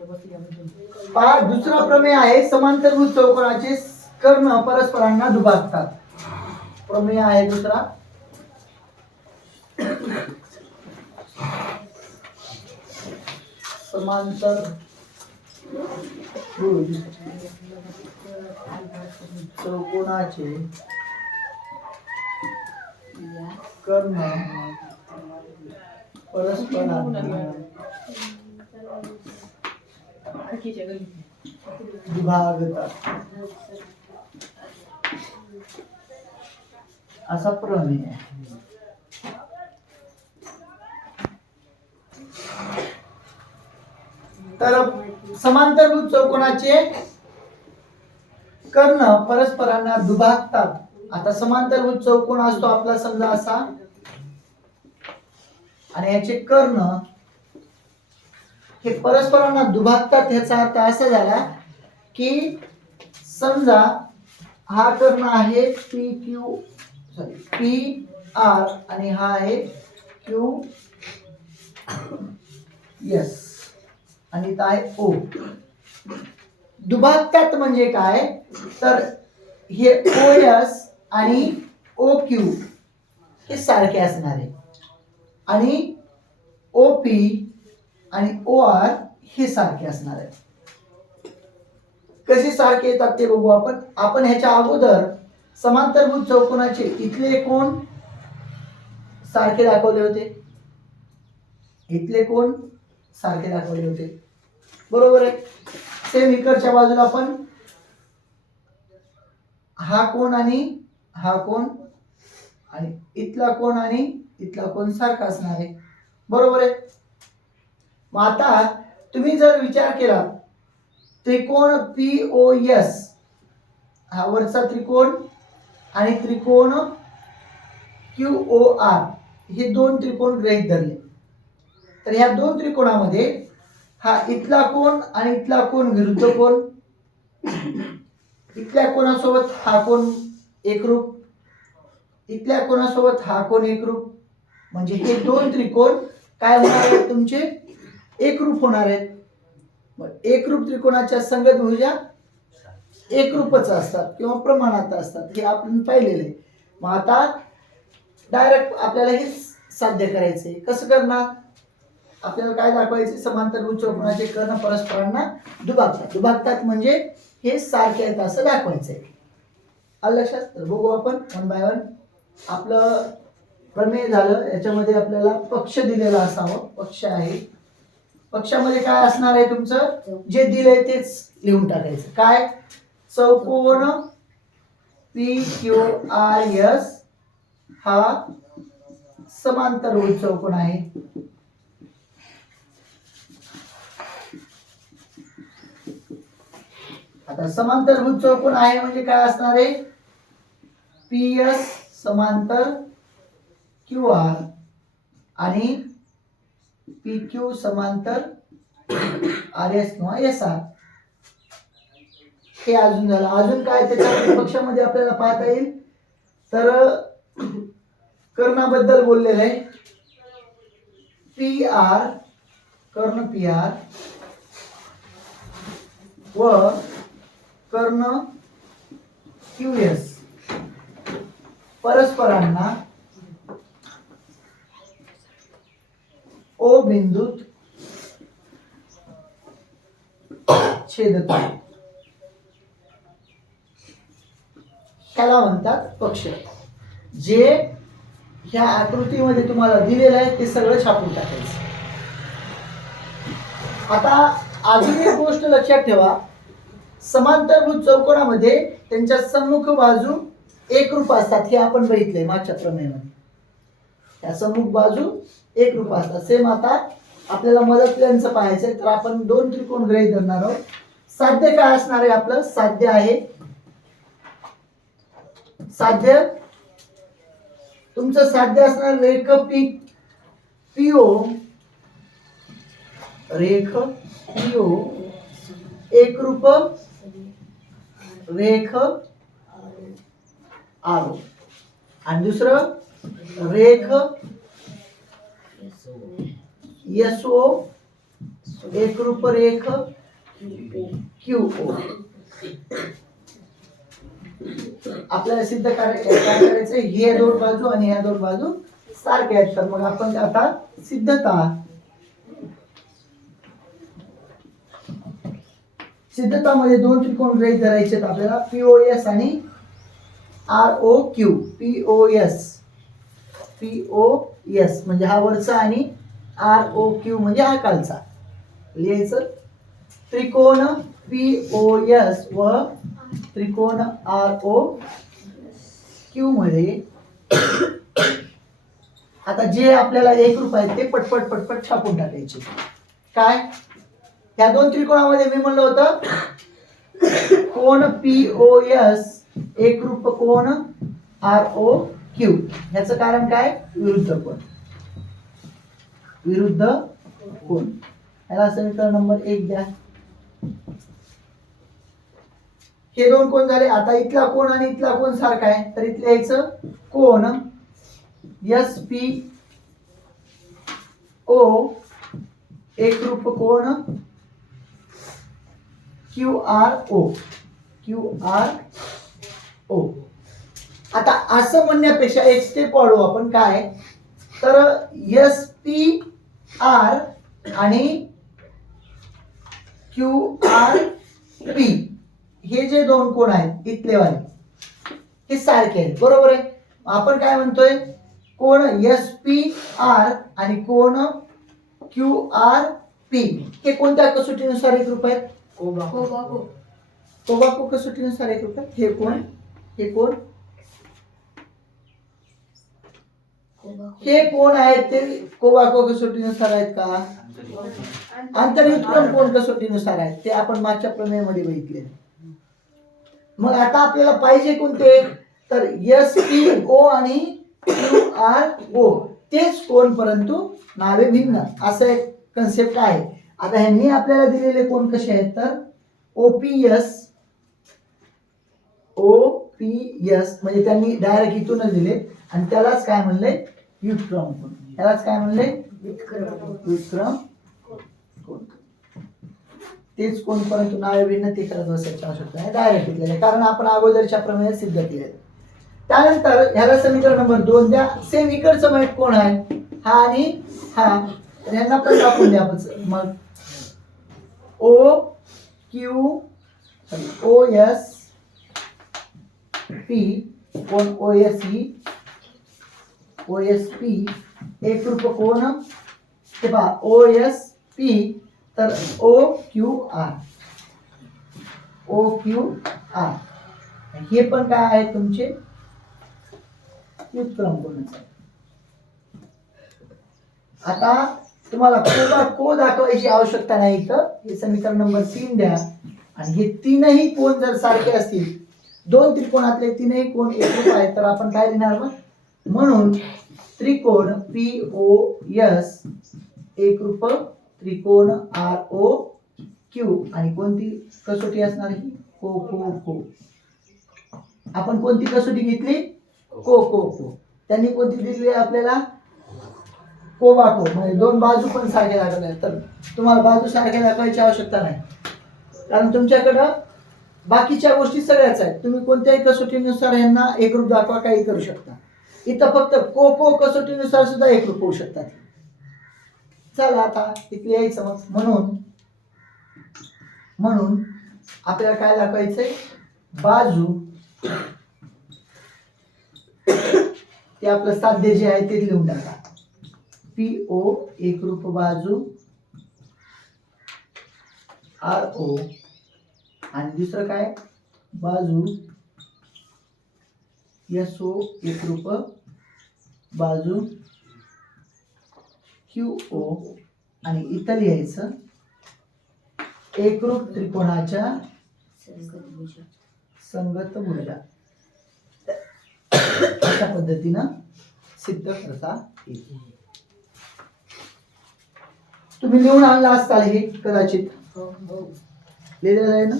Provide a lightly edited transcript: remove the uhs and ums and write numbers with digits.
पहा, दुसरा प्रमेय आहे समांतरभुज चौकोनाचे कर्ण परस्परांना दुभागतात. प्रमेय आहे दुसरा. समांतरभुज चौकोनाचे कर्ण परस्परांना दुभागतात असा प्रमेय आहे. तर समांतरभुज चौकोनाचे कर्ण परस्परांना दुभागतात. आता समांतरभुज चौकोन असतो आपला समजा असा, आणि याचे कर्ण हे परस्परांना दुभागतात. ह्याचा अर्थ असा झाला की समजा हा कर्ण आहे पी आर आणि हा आहे क्यू एस आणि इथं आहे ओ. दुभागतात म्हणजे काय, तर हे ओ एस आणि ओ क्यू हे सारखे असणार आहे आणि ओ पी आणि ओ आर हे सारखे असणार आहे. कसे सारखे येतात ते बघू आपण ह्याच्या अगोदर समांतरभुज चौकोनाचे इथले कोण सारखे दाखवले होते, इथले कोण सारखे दाखवले होते, बरोबर आहे. सेम इकडच्या बाजूला पण हा कोण आणि हा कोण आणि इथला कोण आणि इथला कोण सारखा असणार आहे, बरोबर आहे. मग आता तुम्ही जर विचार केला, त्रिकोण POS हा वरचा त्रिकोण आणि त्रिकोण QOR हे दोन त्रिकोण गृहीत धरले, तर ह्या दोन त्रिकोणामध्ये हा इथला कोण आणि इथला कोण विरुद्ध कोण, इथल्या कोणासोबत हा कोण एकरूप, इथल्या कोणासोबत हा कोण एकरूप, म्हणजे हे दोन त्रिकोण काय होणार आहेत तुमचे, एकरूप होणार आहेत. एकरूप त्रिकोणाच्या संगत भुजा एकरूपच असतात किंवा प्रमाणात असतात, हे आपण पाहिलेले आहे. मग आता डायरेक्ट आपल्याला हे साध्य करायचे. कसं करणार, आपल्याला काय दाखवायचे, समांतरभुज चौकोनाचे कर्ण परस्परांना दुभागतात म्हणजे हे सारखे आहेत असं दाखवायचंय. आलं लक्षात. तर बघू आपण वन बाय वन. आपलं प्रमेय झालं, याच्यामध्ये आपल्याला पक्ष दिलेला असावं. पक्ष आहे, पक्षामध्ये काय असणार आहे तुमचं, जे दिलंय तेच लिहून टाकायचं. काय, चौकोन PQRS हा समांतरभुज चौकोन आहे. आता समांतरभुज चौकोन आहे म्हणजे काय असणार आहे, PS समांतर QR आणि PQ समांतर RS किंवा SR. हे अजून झालं. अजून काय त्याच्या पक्षामध्ये आपल्याला पाहता येईल, तर कर्णाबद्दल बोललेलं आहे. PR कर्ण PR व कर्ण QS परस्परांना ओ बिंदूत छेदतात, त्याला म्हणतात पक्ष. जे ह्या आकृतीमध्ये तुम्हाला दिलेलं आहे ते सगळं छापून टाकायचं. आता अजून एक गोष्ट लक्षात ठेवा, समांतरभुज चौकोनामध्ये त्यांच्या सम्मुख बाजू एकरूप असतात, हे आपण बघितले मागच्या प्रमेयामध्ये. त्या सम्मुख बाजू एकरूप असतात. सेम आता आपल्याला मदतल्यांचं पाहायचंय, तर आपण दोन त्रिकोण गृहीत धरणार आहोत. साध्य काय असणार आहे आपलं, साध्य आहे, साध्य तुमचं साध्य असणार रेख PO, रेख PO एकरूप रेख RO आणि दुसरं रेख SO एकरूप रेख QO. आपल्याला सिद्ध काय करायचं, हे दोन बाजू आणि ह्या दोन बाजू सारख्या आहेत. तर मग आपण आता सिद्धतामध्ये दोन त्रिकोण गृहीत धरायचे आपल्याला, POS आणि ROQ. POS म्हणजे हा वरचा आणि ROQ म्हणजे हा खालचा. लिहायचं त्रिकोण POS व त्रिकोण ROQ मध्ये आता जे आपल्याला एकरूप आहेत ते पटपट छापून टाकायचे. काय, या दोन त्रिकोणामध्ये मी म्हणलं होतं कोण POS एकरूप कोण ROQ. ह्याचं कारण काय, विरुद्ध कोण. याला समीकरण नंबर 1 द्या. हे दोन कोण झाले. आता इथला कोण आणि इथला कोण सारखा आहे, तर इथले यायचं कोण SPO एकरूप कोण QRO. आता असं म्हणण्यापेक्षा एक स्टेप वाढवू आपण. काय, तर SPR आणि QRP हे जे दोन कोण आहेत इथले वाले हे सारखे आहेत, बरोबर आहे. आपण काय म्हणतोय, कोण SPR आणि कोण QRP हे कोणत्या कसोटीनुसार एकरूप आहेत, कोबाको कसोटीनुसार एकरूप आहेत. हे कोण आहेत ते कोबाको कसोटीनुसार आहेत का, आंतरयुत्क्रम कोण कसोटीनुसार आहेत ते आपण मागच्या प्रमेयामध्ये बघितले. मग आता आपल्याला पाहिजे कोणते, तर SPO आणि QRO तेच कोण परंतु नावे भिन्न, असं एक कन्सेप्ट आहे. आता ह्यांनी आपल्याला दिलेले कोण कसे आहेत, तर OPS म्हणजे त्यांनी डायरेक्ट इथूनच दिले आणि त्यालाच काय म्हणले, व्युत्क्रम कोण. त्यालाच काय म्हणले, व्युत्क्रम कोण. तेच कोण परंतु नावे भिन्न ते करत बसायची आवश्यकता आहे, डायरेक्ट दिलेले, कारण आपण अगोदरच्या प्रमेयात सिद्ध केले. त्यानंतर ह्याला समीकरण नंबर 2 द्या. सेम इकडचं माहित कोण आहे, हा आणि हा, तर ह्यांना पण दाखवून द्या आपण. मग OSP कोण OSP एकरूप कोण, हे पहा OSP तर OQR हे पण काय आहे तुमचे व्युत्क्रम कोण. आता तुम्हाला को दाखवायची आवश्यकता नाही, तर हे समीकरण नंबर 3 द्या. आणि हे तीनही कोण जर सारखे असतील, दोन त्रिकोणातले तीनही कोण एकरूप आहेत, तर आपण काय लिहिणार मग, म्हणून त्रिकोण POS एकरूप त्रिकोण ROQ आणि कोणती कसोटी असणार ही, को. आपण कोणती कसोटी घेतली, को. त्यांनी कोणती दिली आपल्याला, कोबाको, म्हणजे दोन बाजू पण सारखे दाखवल्या. तर तुम्हाला बाजू सारख्या दाखवायची आवश्यकता नाही, कारण तुमच्याकडं बाकीच्या गोष्टी सगळ्याच आहेत. तुम्ही कोणत्याही कसोटीनुसार यांना एकरूप दाखवा, काही करू शकता. इथं फक्त को कसोटीनुसार सुद्धा एकरूप होऊ शकतात. चला आता इथे यायचं मग. म्हणून आपल्याला काय दाखवायचंय, बाजू ते आपलं साध्य जे आहे ते लिहून टाका. PO एकरूप बाजू RO आणि दुसरं काय, बाजू SO एकरूप बाजू QO आणि इथं लिहायचं एकरूप त्रिकोणाच्या संगत भुजा. अशा पद्धतीनं सिद्ध करता येईल. तुम्ही लिहून आणला असताल हे कदाचित, लिहिलेलं आहे ना.